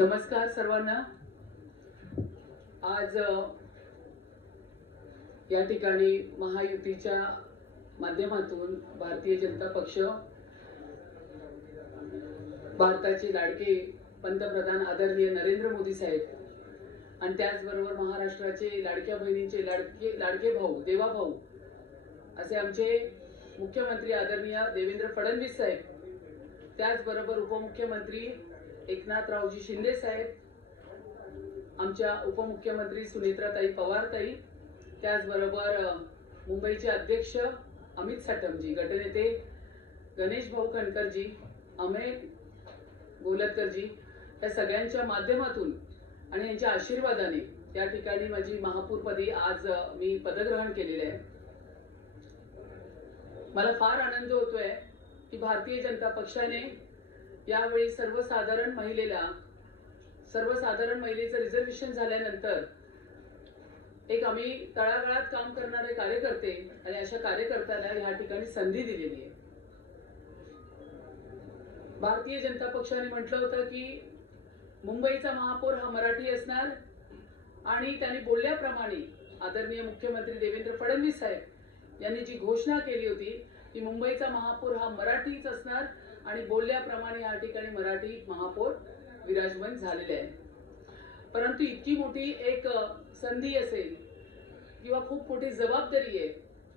नमस्कार सर्वांना। आज या ठिकाणी महायुतीच्या माध्यमातून भारतीय जनता पक्ष, भारताचे लाडके पंतप्रधान आदरणीय नरेंद्र मोदी साहेब आणि त्याचबरोबर महाराष्ट्राचे लाडक्या बहिणींचे लाडके भाऊ, देवा भाऊ असे आमचे मुख्यमंत्री आदरणीय देवेंद्र फडणवीस साहेब, त्याचबरोबर उपमुख्यमंत्री एकनाथरावजी शिंदे साहेब, आमच्या उपमुख्यमंत्री सुनेत्राताई पवार ताई, त्याचबरोबर मुंबईचे अध्यक्ष अमित साटमजी, गटनेते गणेश भाऊ खणकरजी, अमेय गोलतकरजी, या सगळ्यांच्या माध्यमातून आणि यांच्या आशीर्वादाने या ठिकाणी माझी महापौरपदी आज मी पदग्रहण केलेले आहे। मला फार आनंद होतोय की भारतीय जनता पक्षाने यावेळी सर्वसाधारण महिलेचं रिझर्वेशन झाल्यानंतर एक आम्ही तळागाळात काम करणारे कार्यकर्ते आणि अशा कार्यकर्त्याला या ठिकाणी संधी दिलेली आहे। भारतीय जनता पक्षाने म्हटलं होतं की मुंबईचा महापौर हा मराठी असणार आणि त्यांनी बोलल्याप्रमाणे आदरणीय मुख्यमंत्री देवेंद्र फडणवीस साहेब यांनी जी घोषणा केली होती की मुंबईचा महापौर हा मराठीच असणार आणि बोलल्याप्रमाणे या ठिकाणी मराठी महापौर विराजमान झालेले आहे। परंतु इतकी मोठी एक संधी असेल किंवा खूप मोठी जबाबदारी आहे,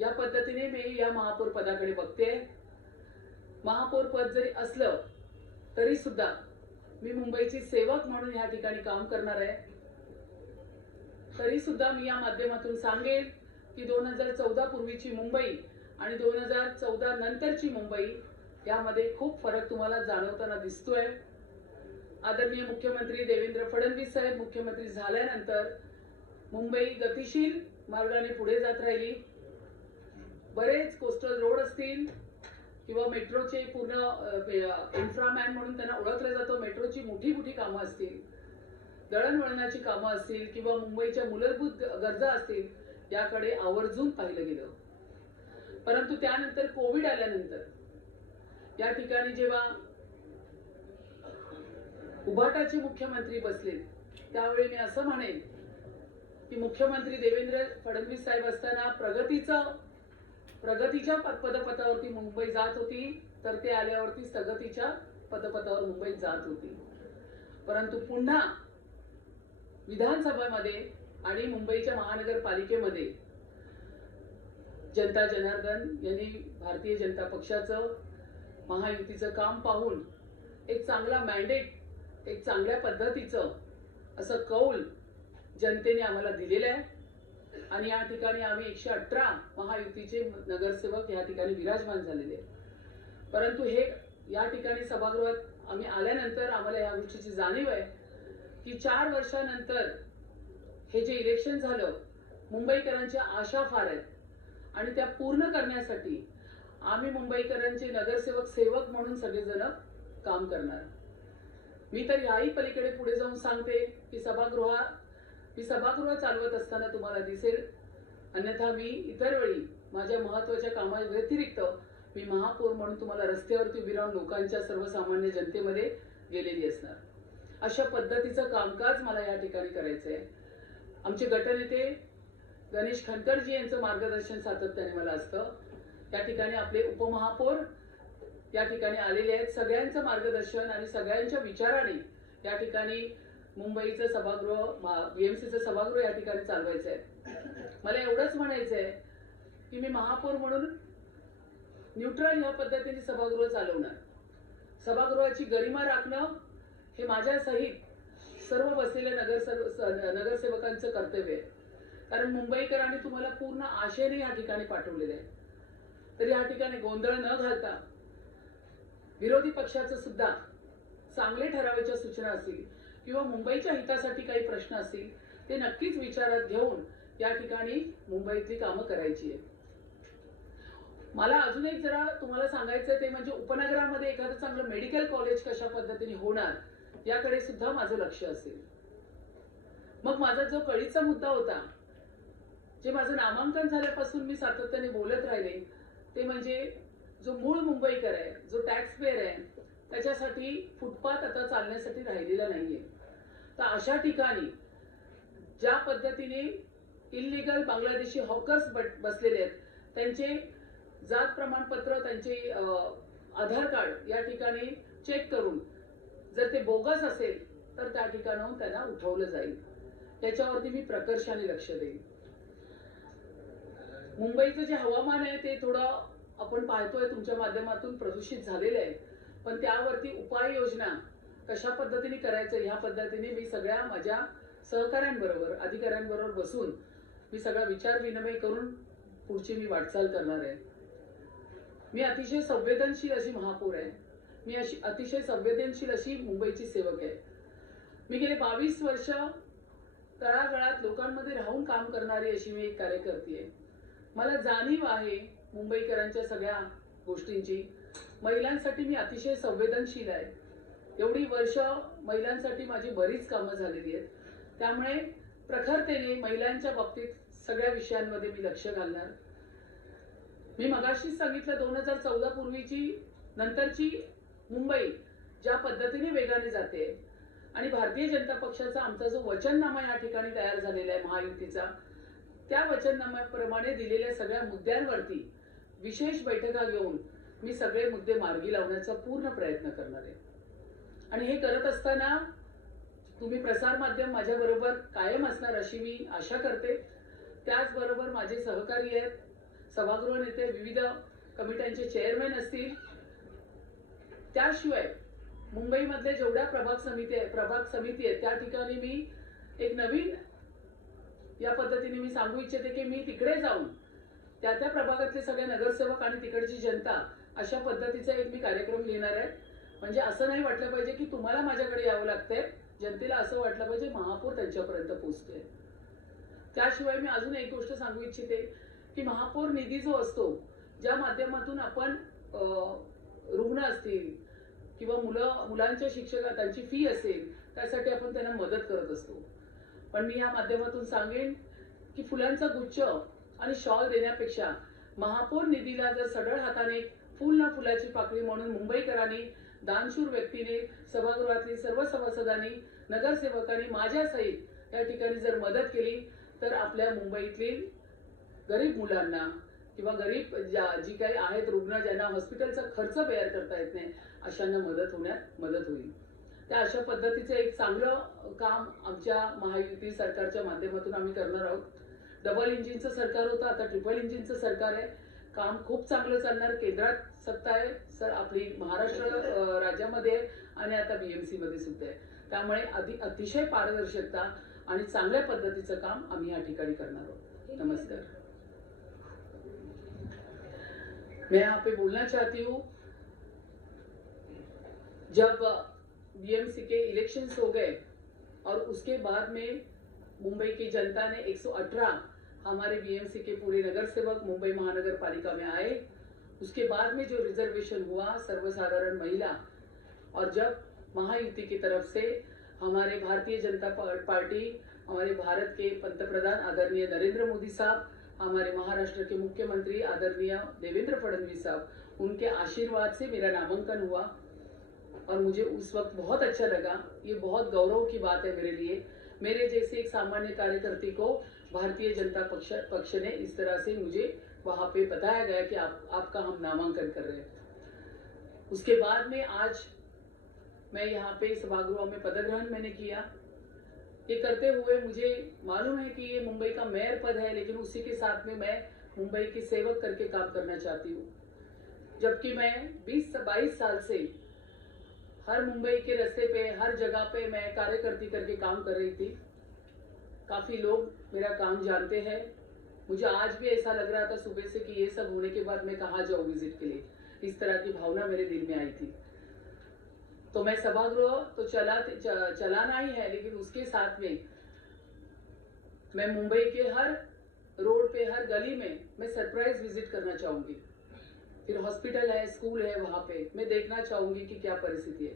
या पद्धतीने मी या महापौर पदाकडे बघते। महापौर पद जरी असलं तरी सुद्धा मी मुंबईची सेवक म्हणून या ठिकाणी काम करणार आहे। तरी सुद्धा मी या माध्यमातून सांगेल की 2014 पूर्वीची मुंबई आणि 2014 नंतरची मुंबई यामध्ये खूप फरक तुम्हाला जाणवताना दिसतोय। आदरणीय मुख्यमंत्री देवेंद्र फडणवीस साहेब मुख्यमंत्री झाल्यानंतर मुंबई गतिशील मार्गाने पुढे जात राहिली। बरेच कोस्टल रोड असतील किंवा मेट्रोचे पूर्ण इन्फ्रामॅन म्हणून त्यांना ओळखलं जातं, मेट्रोची मोठी मोठी कामं असतील, दळणवळणाची कामं असतील किंवा मुंबईच्या मूलभूत गरजा असतील, याकडे आवर्जून पाहिलं गेलं। परंतु त्यानंतर कोविड आल्यानंतर या ठिकाणी जेव्हा उभाटाचे मुख्यमंत्री बसले त्यावेळी मी असं म्हणेन की मुख्यमंत्री देवेंद्र फडणवीस साहेब असताना प्रगतीच्या पदपथावरती मुंबई जात होती, तर ते आल्यावरती प्रगतीच्या पदपथावर मुंबई जात होती। परंतु पुन्हा विधानसभेमध्ये आणि मुंबईच्या महानगरपालिकेमध्ये जनता जनार्दन यांनी भारतीय जनता पक्षाचं महायुतीचं काम पाहून एक चांगला मॅन्डेट, एक चांगल्या पद्धतीचं असं कौल जनतेने आम्हाला दिलेलं आहे आणि या ठिकाणी आम्ही 118 महायुतीचे नगरसेवक या ठिकाणी विराजमान झालेले। परंतु हे या ठिकाणी सभागृहात आम्ही आल्यानंतर आम्हाला या गोष्टीची जाणीव आहे की 4 वर्षानंतर हे जे इलेक्शन झालं, मुंबईकरांच्या आशा फार आहेत आणि त्या पूर्ण करण्यासाठी आम्ही मुंबईकरांचे नगरसेवक सेवक म्हणून सगळेजण काम करणार। मी तर याही पलीकडे पुढे जाऊन सांगते की सभागृह चालवत असताना तुम्हाला दिसेल, अन्यथा मी इतर वेळी माझ्या महत्त्वाच्या कामाव्यतिरिक्त मी महापौर म्हणून तुम्हाला रस्त्यावरती उभी राहून लोकांच्या सर्वसामान्य जनतेमध्ये गेलेली असणार। अशा पद्धतीचं कामकाज मला या ठिकाणी करायचं आहे। आमचे गटनेते गणेश खणकरजी यांचं मार्गदर्शन सातत्याने मला असतं। या ठिकाणी आपले उपमहापौर या ठिकाणी आलेले आहेत, सगळ्यांचं मार्गदर्शन आणि सगळ्यांच्या विचाराने या ठिकाणी मुंबईचं सभागृह, बीएमसीचं सभागृह या ठिकाणी चालवायचं आहे। मला एवढंच म्हणायचं आहे की मी महापौर म्हणून न्यूट्रल ह्या पद्धतीने सभागृह चालवणार। सभागृहाची गरिमा राखणं हे माझ्या सहित सर्व बसलेल्या नगरसेवकांचं कर्तव्य आहे, कारण मुंबईकरांनी तुम्हाला पूर्ण आशेने या ठिकाणी पाठवलेलं आहे। तर या ठिकाणी गोंधळ न घालता विरोधी पक्षाचं सुद्धा चांगले ठरावाच्या सूचना असतील किंवा मुंबईच्या हितासाठी काही प्रश्न असतील ते नक्कीच विचारात घेऊन या ठिकाणी मुंबईतली कामं करायची आहे। मला अजून एक जरा तुम्हाला सांगायचं ते म्हणजे उपनगरामध्ये एखादं चांगलं मेडिकल कॉलेज कशा पद्धतीने होणार याकडे सुद्धा माझं लक्ष असेल। मग माझा जो कळीचा मुद्दा होता, जे माझं नामांकन झाल्यापासून मी सातत्याने बोलत राहिले, ते म्हणजे जो मूळ मुंबईकर आहे, जो टॅक्स पेयर आहे, त्याच्यासाठी फुटपाथ आता चालण्यासाठी राहिलेला नाहीये। तर अशा ठिकाणी ज्या पद्धतीने इल्लीगल बांगलादेशी हॉकर्स बसलेले आहेत, त्यांचे जात प्रमाणपत्र, त्यांचे आधार कार्ड या ठिकाणी चेक करून जर ते बोगस असेल तर त्या ठिकाणाहून त्यांना उठवलं जाईल. त्याच्यावरती मी प्रकर्षाने लक्ष देईन. मुंबईचं जे हवामान आहे ते थोडं आपण पाहतोय तुमच्या माध्यमातून प्रदूषित झालेलं आहे, पण त्यावरती उपाययोजना कशा पद्धतीने करायचं ह्या पद्धतीने मी सगळ्या माझ्या सहकाऱ्यांबरोबर, अधिकाऱ्यांबरोबर बसून मी सगळा विचार विनिमय करून पुढची मी वाटचाल करणार आहे. मी अतिशय संवेदनशील अशी महापौर आहे. मी अशी अतिशय संवेदनशील अशी मुंबईची सेवक आहे. मी गेले 22 वर्ष तळागाळात लोकांमध्ये राहून काम करणारी अशी मी एक कार्यकर्ती आहे. मला जाणीव आहे मुंबईकरांच्या सगळ्या गोष्टींची. महिलांसाठी मी अतिशय संवेदनशील आहे. एवढी वर्ष महिलांसाठी माझी बरीच कामं झालेली आहेत. त्यामुळे प्रखरतेने महिलांच्या बाबतीत सगळ्या विषयांमध्ये मी लक्ष घालणार. मी मगाशीच सांगितलं 2014 पूर्वीची नंतरची मुंबई ज्या पद्धतीने वेगाने जाते आणि भारतीय जनता पक्षाचा आमचा जो वचननामा या ठिकाणी तयार झालेला आहे महायुतीचा, त्या वचननाम्याप्रमाणे दिलेल्या सगळ्या मुद्द्यांवरती विशेष बैठका घेऊन मी सगळे मुद्दे मार्गी लावण्याचा पूर्ण प्रयत्न करणार आहे. आणि हे करत असताना तुम्ही प्रसार माध्यम माझ्याबरोबर कायम असणार अशी मी आशा करते. त्याचबरोबर माझे सहकारी आहेत, सभागृह नेते, विविध कमिट्यांचे चेअरमॅन असतील. त्याशिवाय मुंबईमधले जेवढ्या प्रभाग समिती आहेत त्या ठिकाणी मी एक नवीन या पद्धतीने मी सांगू इच्छिते की मी तिकडे जाऊन त्या प्रभागातले सगळे नगरसेवक आणि तिकडची जनता अशा पद्धतीचा एक मी कार्यक्रम लिहिणार आहे. म्हणजे असं नाही वाटलं पाहिजे की तुम्हाला माझ्याकडे यावं लागतंय, जनतेला असं वाटलं पाहिजे महापौर त्यांच्यापर्यंत पोहोचते. त्याशिवाय मी अजून एक गोष्ट सांगू इच्छिते की महापौर निधी जो असतो, ज्या माध्यमातून आपण रुग्ण असतील किंवा मुलांच्या शिक्षकांची फी असेल त्यासाठी आपण त्यांना मदत करत असतो. पण मी या माध्यमातून सांगेन की फुलांचा गुच्छ आणि शॉल देण्यापेक्षा महापौर निधीला जर सढळ हाताने फुल ना फुलाची पाकळी म्हणून मुंबईकरांनी, दानशूर व्यक्तीने, सभागृहातली सर्व सभासदांनी, नगरसेवकांनी माझ्यासहित या ठिकाणी जर मदत केली तर आपल्या मुंबईतील गरीब मुलांना किंवा गरीब जी काही आहेत रुग्ण ज्यांना हॉस्पिटलचा खर्च बेअर करता येत नाही अशांना मदत होईल. त्या अशा पद्धतीचं एक चांगलं काम आमच्या महायुती सरकारच्या माध्यमातून आम्ही करणार आहोत. डबल इंजिनचं सरकार होतं, आता ट्रिपल इंजिनचं सरकार आहे. काम खूप चांगलं चालणार. केंद्रात सत्ता आहे सर, आपली महाराष्ट्र राज्यामध्ये आणि आता BMC मध्ये सुद्धा आहे. त्यामुळे अतिशय पारदर्शकता आणि चांगल्या पद्धतीचं काम आम्ही या ठिकाणी करणार आहोत. नमस्कार. मैं यहाँ पे बोलना चाहती हूँ, जब BMC के इलेक्शंस हो गए और उसके बाद में मुंबई की जनता ने 118 हमारे BMC के पूरे नगर सेवक मुंबई महानगर पालिका में आए, उसके बाद में जो रिजर्वेशन हुआ सर्वसाधारण महिला, और जब महायुति की तरफ से हमारे भारतीय जनता पार्टी, हमारे भारत के पंतप्रधान आदरणीय नरेंद्र मोदी साहब, हमारे महाराष्ट्र के मुख्यमंत्री आदरणीय देवेंद्र फडणवीस साहब, उनके आशीर्वाद से मेरा नामांकन हुआ और मुझे उस वक्त बहुत अच्छा लगा. ये बहुत गौरव की बात है मेरे लिए. मेरे जैसे एक सामान्य कार्यकर्ती को भारतीय जनता पक्ष ने इस तरह से मुझे वहां पे बताया गया कि आपका हम नामांकन कर रहे हैं. उसके बाद में आज मैं यहाँ पे सभागृह में पदग्रहण मैंने किया. ये करते हुए मुझे मालूम है कि ये मुंबई का मेयर पद है, लेकिन उसी के साथ में मैं मुंबई की सेवक करके काम करना चाहती हूँ. जबकि मैं 20-22 साल से हर मुंबई के रास्ते पे, हर जगह पे मैं कार्यकर्ती करके काम कर रही थी. काफी लोग मेरा काम जानते हैं. मुझे आज भी ऐसा लग रहा था सुबह से कि ये सब होने के बाद मैं कहाँ जाऊँ विजिट के लिए. इस तरह की भावना मेरे दिल में आई थी. तो मैं सभागृह तो चलाना ही है, लेकिन उसके साथ में मैं मुंबई के हर रोड पे, हर गली में मैं सरप्राइज विजिट करना चाहूंगी. फिर हॉस्पिटल है, स्कूल है, वहां पे मैं देखना चाहूंगी कि क्या परिस्थिति है.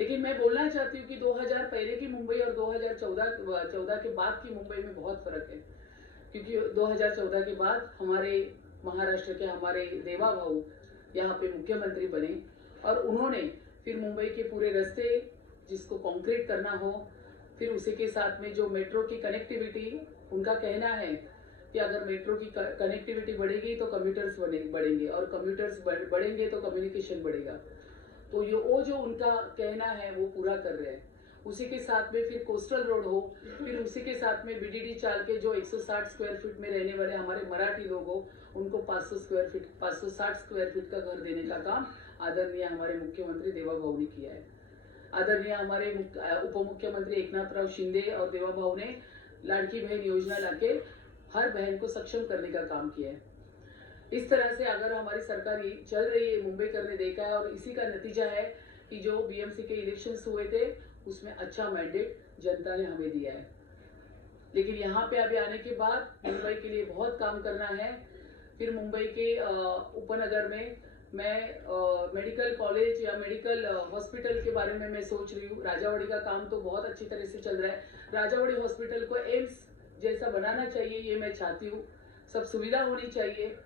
लेकिन मैं बोलना चाहती हूँ कि 2000 पहले की मुंबई और 2014 के बाद की मुंबई में बहुत फर्क है. क्योंकि 2014 के बाद हमारे महाराष्ट्र के हमारे देवा भाऊ यहाँ पे मुख्यमंत्री बने और उन्होंने फिर मुंबई के पूरे रास्ते जिसको कंक्रीट करना हो, फिर उसी के साथ में जो मेट्रो की कनेक्टिविटी, उनका कहना है कि अगर मेट्रो की कनेक्टिविटी बढ़ेगी तो कम्यूटर्स बढ़ेंगे और कम्यूटर्स बढ़ेंगे तो कम्युनिकेशन बढ़ेगा। तो वो जो उनका कहना है वो पूरा कर रहे हैं। उसी के साथ में फिर कोस्टल रोड हो, फिर उसी के साथ में बीडीडी चाल के जो 160 स्क्वायर फीट में रहने वाले हमारे मराठी लोग हो, उनको 560 स्क्वायर फीट का घर देने का काम आदरणीय हमारे मुख्यमंत्री देवाभाऊ ने किया है। आदरणीय हमारे उप मुख्यमंत्री एकनाथराव शिंदे और देवाभाऊ ने लाड़की बहन योजना लाके हर बहन को सक्षम करने का काम किया है। इस तरह से अगर हमारी सरकार चल रही है, मुंबई करने देखा है, और इसी का नतीजा है कि जो बीएमसी के इलेक्शंस हुए थे उसमें अच्छा मैंडेट जनता ने हमें दिया है। लेकिन यहाँ पे अभी आने के बाद मुंबई के लिए बहुत काम करना है। फिर मुंबई के उपनगर में मैं मेडिकल कॉलेज या मेडिकल हॉस्पिटल के बारे में मैं सोच रही हूँ। राजावाड़ी का काम तो बहुत अच्छी तरह से चल रहा है। राजावाड़ी हॉस्पिटल को एम्स जैसा बनाना चाहिए, ये मैं चाहती हूँ। सब सुविधा होनी चाहिए।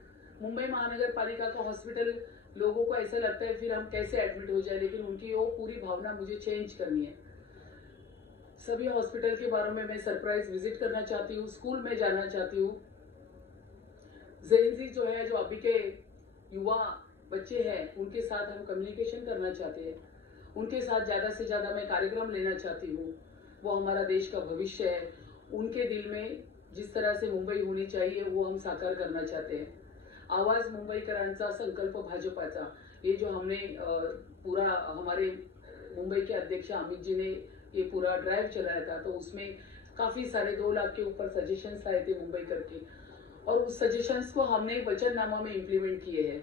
मुंबई महानगर पालिका का हॉस्पिटल, लोगों को ऐसा लगता है फिर हम कैसे एडमिट हो जाए, लेकिन उनकी वो पूरी भावना मुझे चेंज करनी है। सभी हॉस्पिटल के बारे में मैं सरप्राइज विजिट करना चाहती हूँ। स्कूल में जाना चाहती हूँ। जेनजी जो है, जो अभी के युवा बच्चे हैं, उनके साथ हम कम्युनिकेशन करना चाहते हैं। उनके साथ ज़्यादा से ज़्यादा मैं कार्यक्रम लेना चाहती हूँ। वो हमारा देश का भविष्य है। उनके दिल में जिस तरह से मुंबई होनी चाहिए वो हम साकार करना चाहते हैं। आवाज मुंबईकरांचा संकल्प भाजपाचा, ये जो हमने पूरा हमारे मुंबई के अध्यक्ष अमित जी ने ये पूरा ड्राइव चलाया था, तो उसमें काफी सारे 2 लाख के ऊपर सजेशंस आए थे मुंबई करके, और उस सजेशंस को हमने वचननामा में इम्प्लीमेंट किए हैं।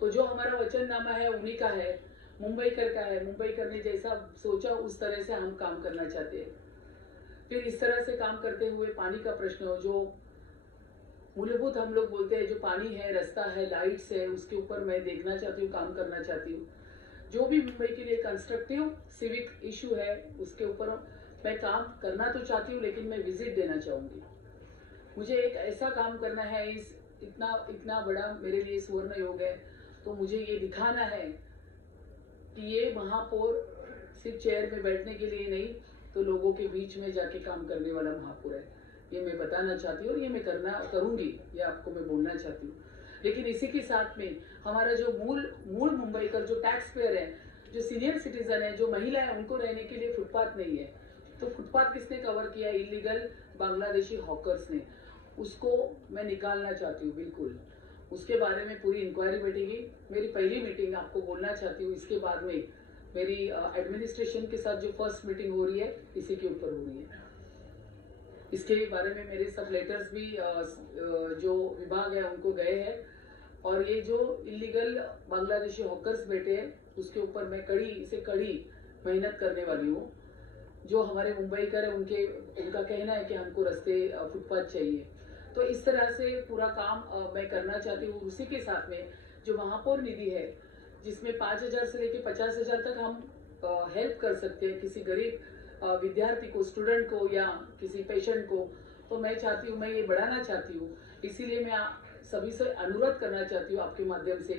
तो जो हमारा वचननामा है उन्हीं का है, मुंबईकर का है। मुंबईकर ने जैसा सोचा उस तरह से हम काम करना चाहते हैं। फिर इस तरह से काम करते हुए पानी का प्रश्न हो, जो मूलभूत हम लोग बोलते हैं, जो पानी है, रास्ता है, लाइट्स है, उसके ऊपर मैं देखना चाहती हूँ, काम करना चाहती हूँ। जो भी मुंबई के लिए कंस्ट्रक्टिव सिविक इशू है उसके ऊपर मैं काम करना तो चाहती हूँ, लेकिन मैं विजिट देना चाहूंगी। मुझे एक ऐसा काम करना है, इतना बड़ा मेरे लिए सुवर्ण योग है, तो मुझे ये दिखाना है कि ये महापौर सिर्फ चेयर में बैठने के लिए नहीं, तो लोगों के बीच में जाके काम करने वाला महापौर है। ये मैं बताना चाहती हूँ और ये मैं करूंगी, ये आपको मैं बोलना चाहती हूँ। लेकिन इसी के साथ में हमारा जो मूल मुंबई का जो टैक्स पेयर है, जो सीनियर सिटीजन है, जो महिला है, उनको रहने के लिए फुटपाथ नहीं है। तो फुटपाथ किसने कवर किया? इलीगल बांग्लादेशी हॉकर्स ने। उसको मैं निकालना चाहती हूँ बिल्कुल। उसके बारे में पूरी इंक्वायरी बैठेगी। मेरी पहली मीटिंग आपको बोलना चाहती हूँ, इसके बाद में मेरी एडमिनिस्ट्रेशन के साथ जो फर्स्ट मीटिंग हो रही है इसी के ऊपर हो रही है। इसके बारे में मेरे सब लेटर्स भी जो विभाग है उनको गए हैं, और ये जो इलीगल बांग्लादेशी हॉकर्स बैठे हैं उसके ऊपर मैं कड़ी मेहनत करने वाली हूँ। जो हमारे मुंबईकर है उनका कहना है कि हमको रास्ते फुटपाथ चाहिए। तो इस तरह से पूरा काम मैं करना चाहती हूँ। उसी के साथ में जो महापौर निधि है, जिसमें 5,000 से लेकर 50,000 तक हम हेल्प कर सकते हैं किसी गरीब विद्यार्थी को, स्टूडेंट को, या किसी पेशेंट को, तो मैं चाहती हूँ, मैं ये बढ़ाना चाहती हूँ। इसीलिए मैं सभी से अनुरोध करना चाहती हूँ आपके माध्यम से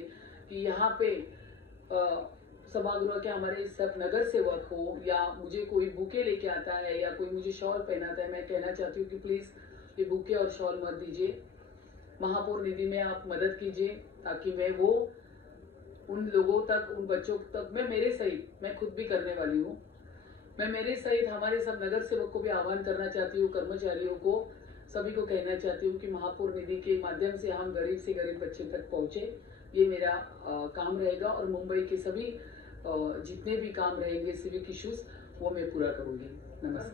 कि यहाँ पे सभागृह के हमारे सब नगर सेवक हो, या मुझे कोई बुके लेके आता है या कोई मुझे शॉल पहनाता है, मैं कहना चाहती हूँ कि प्लीज ये बुके और शॉल मत दीजिए। महापौर निधि में आप मदद कीजिए, ताकि मैं वो उन लोगों तक, उन बच्चों तक, मैं मेरे सहित, मैं खुद भी करने वाली हूँ, मैं मेरे सहित हमारे सब नगर सेवक को भी आह्वान करना चाहती हूँ, कर्मचारियों को, सभी को कहना चाहती हूँ कि महापौर निधि के माध्यम से हम गरीब से गरीब बच्चे तक पहुंचे। ये मेरा काम रहेगा, और मुंबई के सभी जितने भी काम रहेंगे सिविक इश्यूज, वो मैं पूरा करूंगी। नमस्कार।